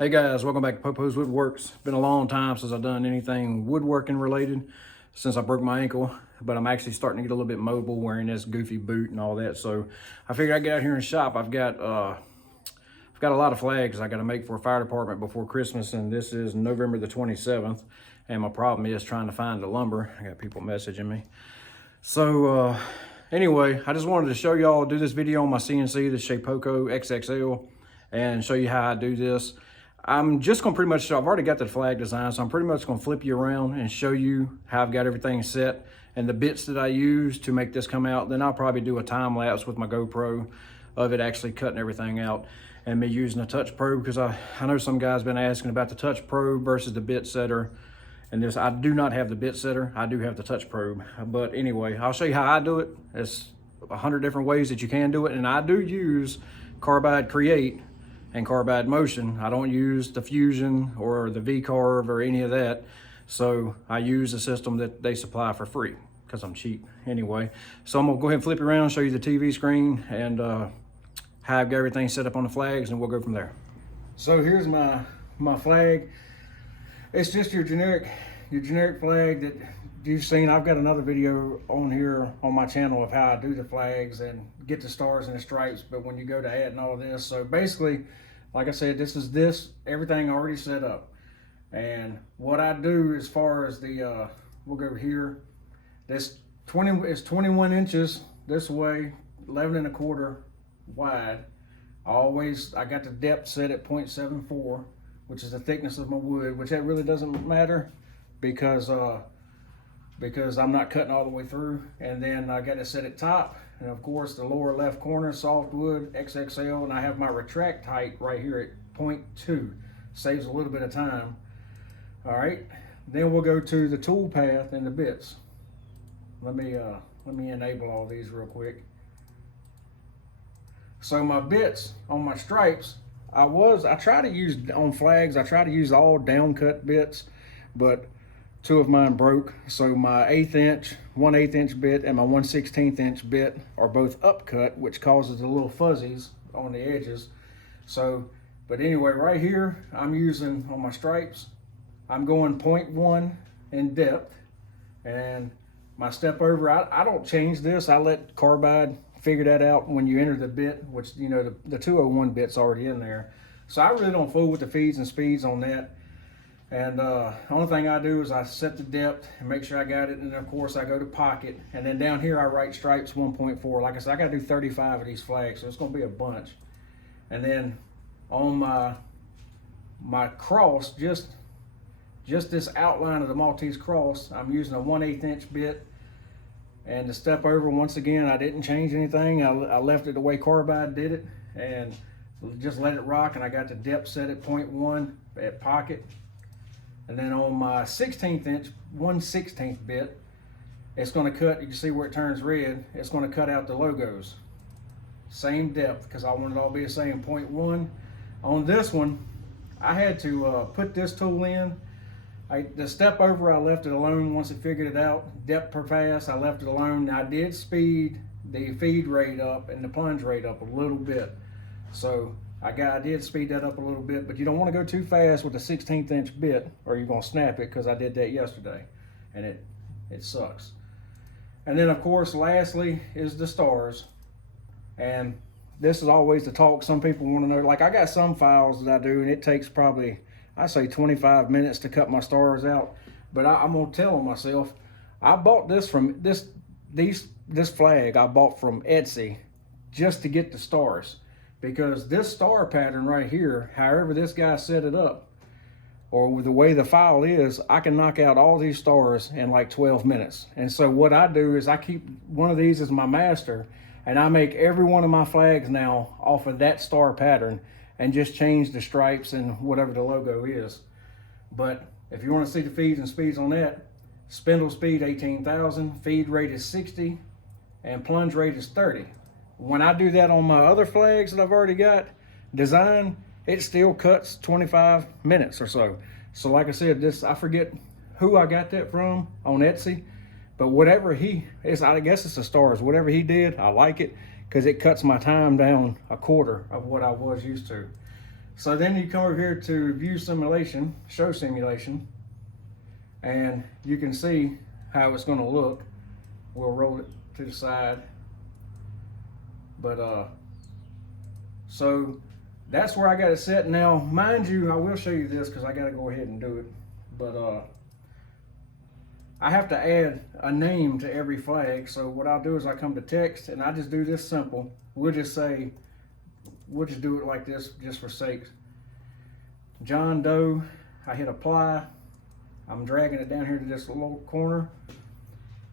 Hey guys, welcome back to Popo's Woodworks. It's been a long time since I've done anything woodworking related since I broke my ankle, but I'm actually starting to get a little bit mobile wearing this goofy boot and all that. So I figured I'd get out here and shop. I've got a lot of flags I got to make for a fire department before Christmas, and this is November the 27th. And my problem is trying to find the lumber. I got people messaging me. So anyway, I just wanted to show y'all, do this video on my CNC, the Shapeoko xxl, and show you how I do this. I'm just gonna pretty much, I've already got the flag design, so I'm pretty much gonna flip you around and show you how I've got everything set and the bits that I use to make this come out. Then I'll probably do a time lapse with my GoPro of it actually cutting everything out and me using a touch probe, because I know some guys been asking about the touch probe versus the bit setter. And this, I do not have the bit setter, I do have the touch probe. But anyway, I'll show you how I do it. There's 100 different ways that you can do it, and I do use Carbide Create and Carbide Motion. I don't use the Fusion or the V-Carve or any of that. So I use the system that they supply for free because I'm cheap anyway. So I'm gonna go ahead and flip it around, show you the TV screen and how I've got everything set up on the flags, and we'll go from there. So here's my flag. It's just your generic flag that you've seen. I've got another video on here on my channel of how I do the flags and get the stars and the stripes, but when you go to adding all of this, so basically, like I said, this is everything already set up. And what I do as far as the, we'll go here, this is 21 inches this way, 11 1/4 wide. I got the depth set at 0.74, which is the thickness of my wood, which that really doesn't matter because I'm not cutting all the way through. And then I got it set at top, and of course the lower left corner, softwood XXL, and I have my retract height right here at 0.2. Saves a little bit of time. All right, then we'll go to the tool path and the bits. Let me enable all these real quick. So my bits on my stripes, I try to use on flags, I try to use all down cut bits, but two of mine broke. So my 1/8 inch bit and my 1/16 inch bit are both up cut, which causes the little fuzzies on the edges. So, but anyway, right here, I'm using on my stripes, I'm going 0.1 in depth, and my step over, I don't change this. I let Carbide figure that out when you enter the bit, which, you know, the 201 bit's already in there. So I really don't fool with the feeds and speeds on that. And the only thing I do is I set the depth and make sure I got it. And then of course I go to pocket. And then down here I write stripes 1.4. Like I said, I gotta do 35 of these flags, so it's gonna be a bunch. And then on my cross, just this outline of the Maltese cross, I'm using a 1/8 inch bit. And the step over, once again, I didn't change anything. I left it the way Carbide did it and just let it rock. And I got the depth set at 0.1 at pocket. And then on my 1/16 inch, 1/16 bit, it's gonna cut, you can see where it turns red, it's gonna cut out the logos. Same depth, because I want it all to be the same, 0.1. On this one, I had to put this tool in. The step over, I left it alone once it figured it out. Depth per pass, I left it alone. I did speed the feed rate up and the plunge rate up a little bit. So I did speed that up a little bit, but you don't want to go too fast with a 1/16 inch bit or you're gonna snap it, because I did that yesterday and it sucks. And then of course, lastly is the stars. And this is always the talk. Some people want to know, like I got some files that I do and it takes probably, I say 25 minutes to cut my stars out, but I'm gonna tell myself, I bought this from this flag I bought from Etsy just to get the stars, because this star pattern right here, however this guy set it up, or the way the file is, I can knock out all these stars in like 12 minutes. And so what I do is I keep one of these as my master, and I make every one of my flags now off of that star pattern, and just change the stripes and whatever the logo is. But if you want to see the feeds and speeds on that, spindle speed 18,000, feed rate is 60, and plunge rate is 30. When I do that on my other flags that I've already got designed, it still cuts 25 minutes or so. So like I said, I forget who I got that from on Etsy, but whatever I guess it's the stars, whatever he did, I like it, because it cuts my time down a quarter of what I was used to. So then you come over here to view simulation, show simulation, and you can see how it's going to look. We'll roll it to the side. But so that's where I got it set. Now, mind you, I will show you this because I got to go ahead and do it. But I have to add a name to every flag. So what I'll do is I come to text and I just do this simple. We'll just do it like this just for sakes. John Doe, I hit apply. I'm dragging it down here to this little corner.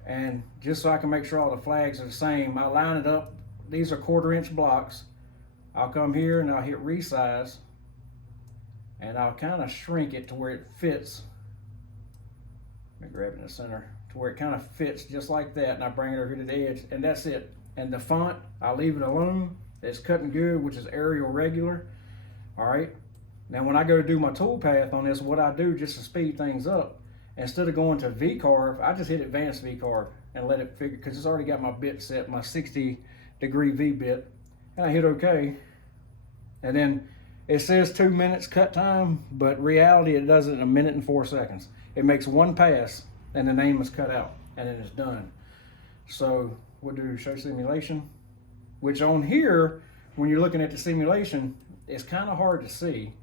And just so I can make sure all the flags are the same, I line it up. These are 1/4 inch blocks. I'll come here and I'll hit resize. And I'll kind of shrink it to where it fits. Let me grab it in the center to where it kind of fits just like that. And I bring it over here to the edge and that's it. And the font, I'll leave it alone. It's cutting good, which is Arial regular. All right. Now when I go to do my toolpath on this, what I do just to speed things up, instead of going to V-carve, I just hit advanced V-carve and let it figure, because it's already got my bit set, my 60-degree V bit. And I hit OK. And then it says 2 minutes cut time, but reality it does it in 1 minute and 4 seconds. It makes one pass and the name is cut out and then it's done. So we'll do show simulation, which on here, when you're looking at the simulation, it's kind of hard to see,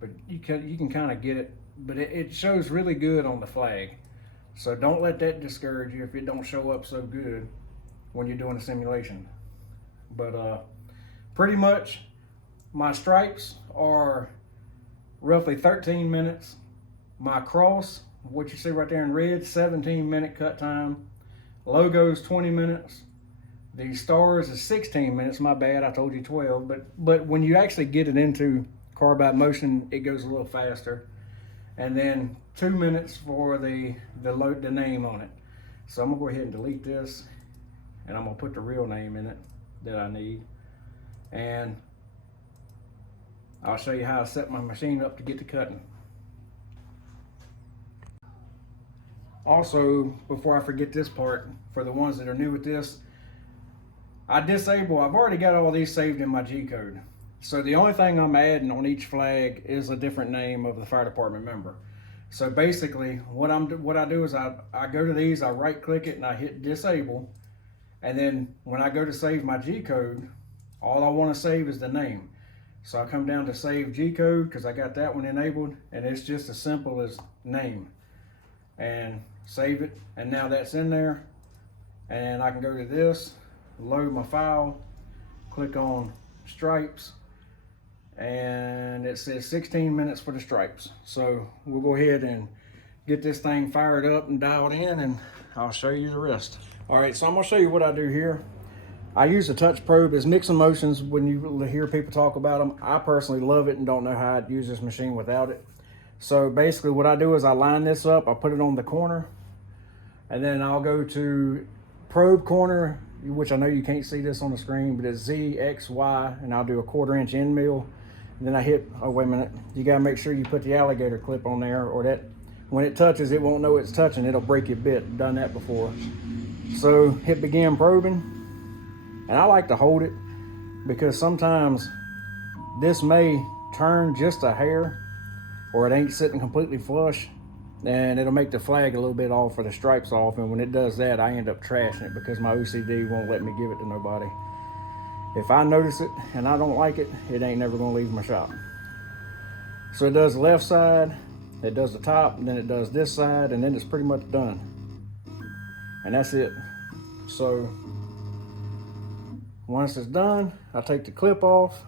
but you can kind of get it. But it shows really good on the flag. So don't let that discourage you if it don't show up so good when you're doing a simulation. But pretty much my stripes are roughly 13 minutes. My cross, what you see right there in red, 17-minute cut time. Logo's 20 minutes. The stars is 16 minutes. My bad, I told you 12. But when you actually get it into carbide motion, it goes a little faster. And then 2 minutes for the name on it. So I'm gonna go ahead and delete this, and I'm gonna put the real name in it that I need. And I'll show you how I set my machine up to get to cutting. Also, before I forget this part, for the ones that are new with this, I've already got all these saved in my G code. So the only thing I'm adding on each flag is a different name of the fire department member. So basically what I do is I go to these, I right click it and I hit disable. And then when I go to save my G code, all I want to save is the name. So I come down to save G code because I got that one enabled, and it's just as simple as name. And save it, and now that's in there. And I can go to this, load my file, click on stripes, and it says 16 minutes for the stripes. So we'll go ahead and get this thing fired up and dialed in, and I'll show you the rest. All right, so I'm gonna show you what I do here. I use a touch probe. It's mixed emotions when you hear people talk about them. I personally love it and don't know how I'd use this machine without it. So basically what I do is I line this up, I put it on the corner, and then I'll go to probe corner, which I know you can't see this on the screen, but it's Z, X, Y, and I'll do a 1/4 inch end mill. And then I hit, oh wait a minute, you gotta make sure you put the alligator clip on there, or that when it touches, it won't know it's touching, it'll break your bit. Done that before. So hit begin probing, and I like to hold it because sometimes this may turn just a hair, or it ain't sitting completely flush, and it'll make the flag a little bit off or the stripes off, and when it does that, I end up trashing it because my OCD won't let me give it to nobody. If I notice it and I don't like it, it ain't never gonna leave my shop. So it does the left side, it does the top, and then it does this side, and then it's pretty much done. And that's it. So once it's done, I take the clip off,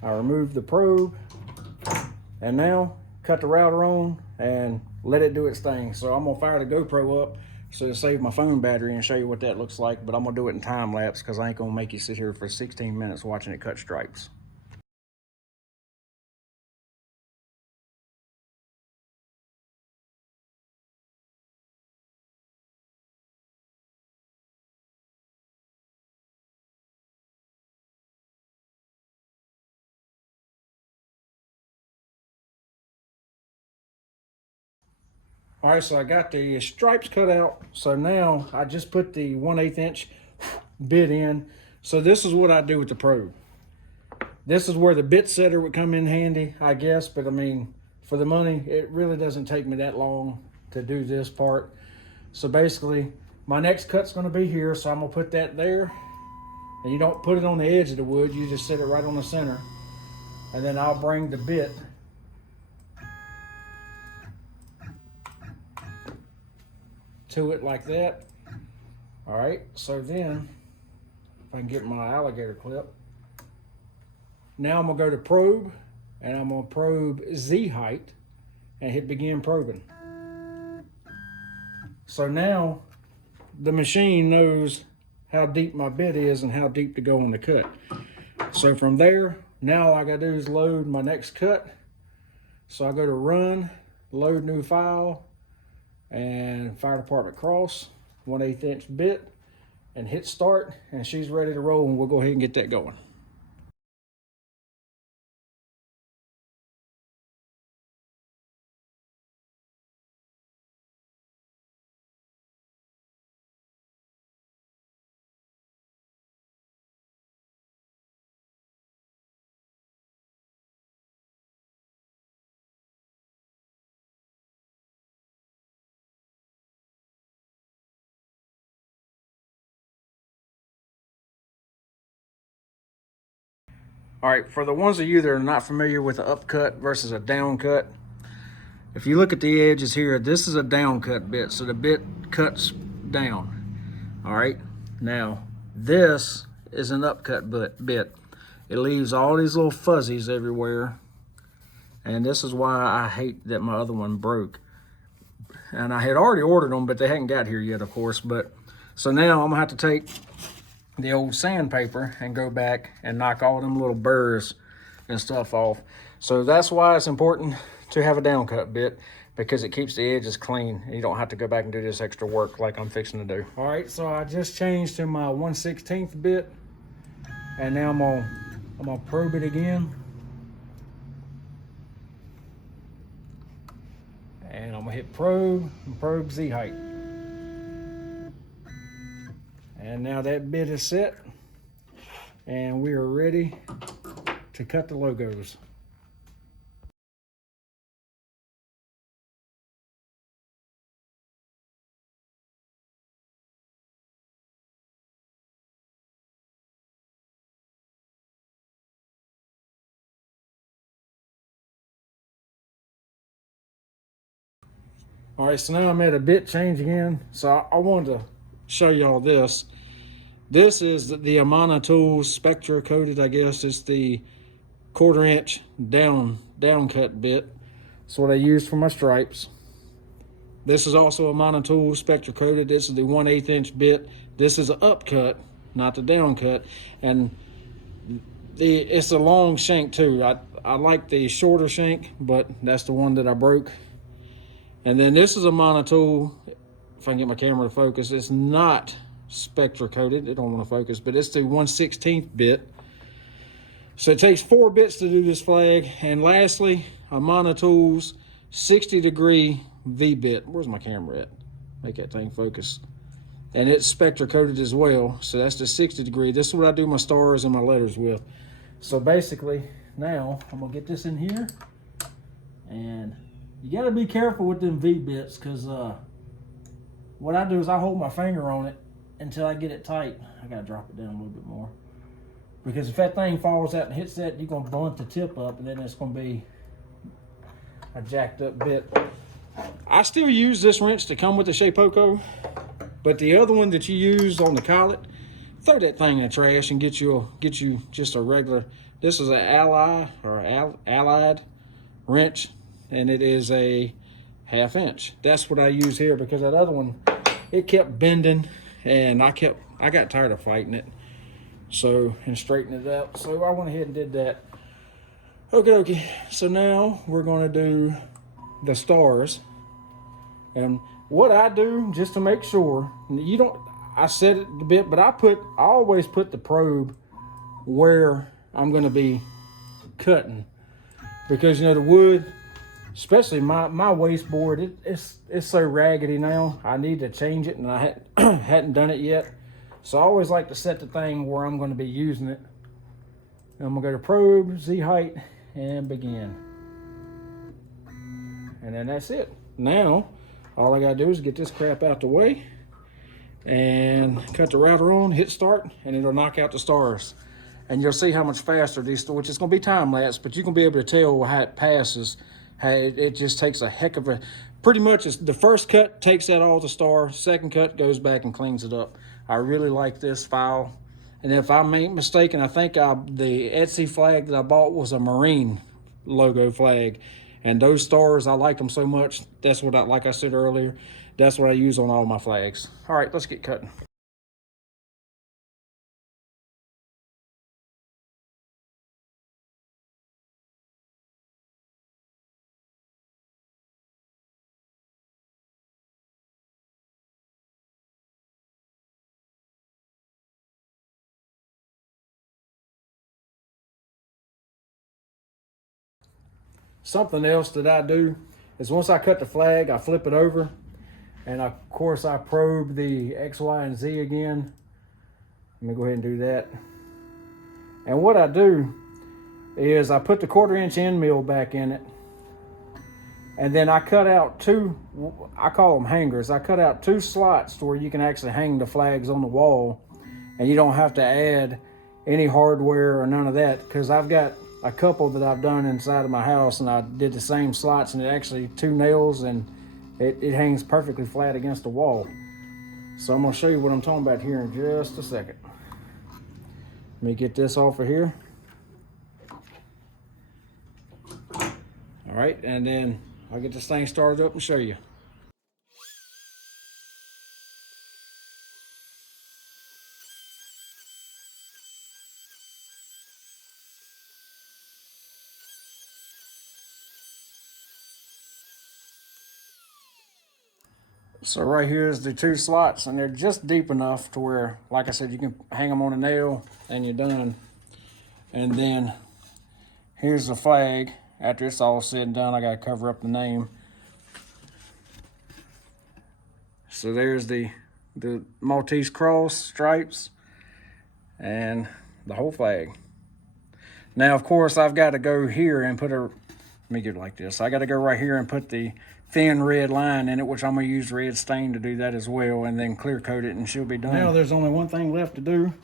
I remove the probe, and now cut the router on and let it do its thing. So I'm gonna fire the GoPro up so to save my phone battery and show you what that looks like, but I'm gonna do it in time lapse because I ain't gonna make you sit here for 16 minutes watching it cut stripes. All right, so I got the stripes cut out. So now I just put the 1/8 inch bit in. So this is what I do with the probe. This is where the bit setter would come in handy, I guess. But I mean, for the money, it really doesn't take me that long to do this part. So basically, my next cut's going to be here. So I'm going to put that there. And you don't put it on the edge of the wood. You just set it right on the center. And then I'll bring the bit to it like that. All right, so then, if I can get my alligator clip. Now I'm gonna go to probe, and I'm gonna probe Z height, and hit begin probing. So now, the machine knows how deep my bit is and how deep to go on the cut. So from there, now all I gotta do is load my next cut. So I go to run, load new file, and fire department cross, 1/8 inch bit, and hit start, and she's ready to roll, and we'll go ahead and get that going. All right, for the ones of you that are not familiar with an upcut versus a down cut, if you look at the edges here, this is a down cut bit, so the bit cuts down. All right, now this is an upcut bit. It leaves all these little fuzzies everywhere, and this is why I hate that my other one broke. And I had already ordered them, but they hadn't got here yet, of course. But so now I'm gonna have to take the old sandpaper and go back and knock all them little burrs and stuff off. So that's why it's important to have a down cut bit, because it keeps the edges clean. You don't have to go back and do this extra work like I'm fixing to do. All right, so I just changed to my 1/16 bit, and now I'm gonna probe it again. And I'm gonna hit probe and probe Z height. And now that bit is set, and we are ready to cut the logos. All right, so now I'm at a bit change again. So I wanted to show y'all this. This is the Amana Tools Spectra coated, I guess. It's the 1/4 inch down cut bit. It's what I use for my stripes. This is also Amana Tools Spectra coated. This is the 1/8 inch bit. This is an upcut, not the down cut. And it's a long shank too. I like the shorter shank, but that's the one that I broke. And then this is a Amana Tool. If I can get my camera to focus, it's not Spectra coated. It don't want to focus, but it's the 1/16 bit. So it takes 4 bits to do this flag. And lastly, Amana Tools 60-degree V bit. Where's my camera at? Make that thing focus. And it's Spectra coated as well. So that's the 60-degree. This is what I do my stars and my letters with. So basically, now I'm gonna get this in here, and you gotta be careful with them V bits, because what I do is I hold my finger on it until I get it tight. I gotta drop it down a little bit more, because if that thing falls out and hits that, you're gonna blunt the tip up, and then it's gonna be a jacked up bit. I still use this wrench to come with the Shapeoko, but the other one that you use on the collet, throw that thing in the trash and get you just a regular. This is an Allied wrench, and it is a 1/2 inch. That's what I use here, because that other one, it kept bending, and I got tired of fighting it, and straightening it out. So I went ahead and did that. Okay, so now we're gonna do the stars. And what I do, just to make sure, I said it a bit, but I always put the probe where I'm gonna be cutting, because the wood, especially my wasteboard, it's so raggedy now. I need to change it, and I hadn't done it yet. So I always like to set the thing where I'm going to be using it. I'm gonna go to probe, Z height, and begin. And then that's it. Now, all I gotta do is get this crap out the way and cut the router on, hit start, and it'll knock out the stars. And you'll see how much faster these, which is gonna be time lapse, but you can be able to tell how it passes. How it just takes a heck of a, pretty much the first cut takes out all the star, second cut goes back and cleans it up. I really like this file. And if I ain't mistaken, I think the Etsy flag that I bought was a Marine logo flag. And those stars, I like them so much. That's what like I said earlier, that's what I use on all my flags. All right, let's get cutting. Something else that I do is once I cut the flag, I flip it over, and of course I probe the X, Y, and Z again. Let me go ahead and do that. And what I do is I put the 1/4-inch end mill back in it, and then I cut out two, I call them hangers. I cut out 2 slots to where you can actually hang the flags on the wall, and you don't have to add any hardware or none of that, because I've got a couple that I've done inside of my house, and I did the same slots, and it actually 2 nails, and it hangs perfectly flat against the wall. So I'm gonna show you what I'm talking about here in just a second. Let me get this off of here. All right, and then I'll get this thing started up and show you. So right here is the 2 slots, and they're just deep enough to where, like I said, you can hang them on a nail and you're done. And then here's the flag. After it's all said and done, I gotta cover up the name. So there's the Maltese cross stripes and the whole flag. Now, of course, I've got to go here and put let me get it like this. I got to go right here and put the thin red line in it, which I'm going to use red stain to do that as well, and then clear coat it, and she'll be done. Now there's only one thing left to do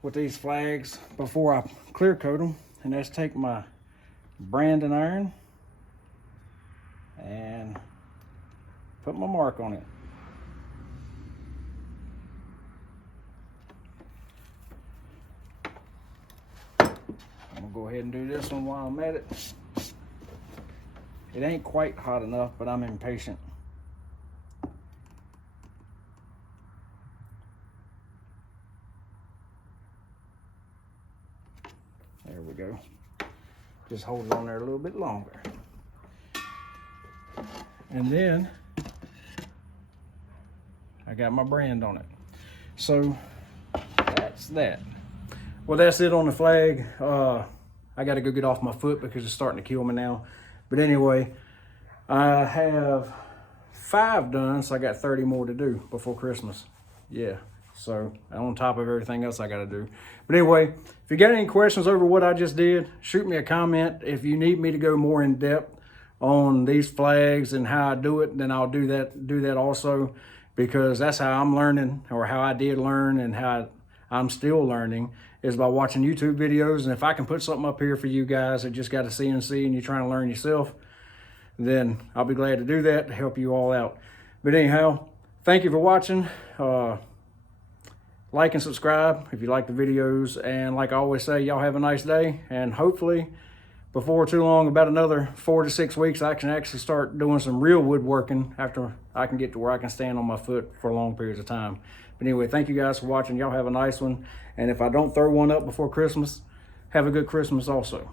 with these flags before I clear coat them, and that's take my branding iron and put my mark on it. I'm gonna go ahead and do this one while I'm at it. It ain't quite hot enough, but I'm impatient. There we go. Just hold it on there a little bit longer. And then I got my brand on it. So that's that. Well, that's it on the flag. I got to go get off my foot because it's starting to kill me now. But anyway, I have 5 done, so I got 30 more to do before Christmas. Yeah, so on top of everything else I got to do. But anyway, if you got any questions over what I just did, shoot me a comment. If you need me to go more in depth on these flags and how I do it, then I'll do that also, because that's how I'm learning, or how I did learn, and how I'm still learning, is by watching YouTube videos. And if I can put something up here for you guys that just got a CNC and you're trying to learn yourself, then I'll be glad to do that to help you all out. But anyhow, thank you for watching. Like and subscribe if you like the videos. And like I always say, y'all have a nice day. And hopefully before too long, about another 4 to 6 weeks, I can actually start doing some real woodworking after I can get to where I can stand on my foot for long periods of time. But anyway, thank you guys for watching. Y'all have a nice one. And if I don't throw one up before Christmas, have a good Christmas also.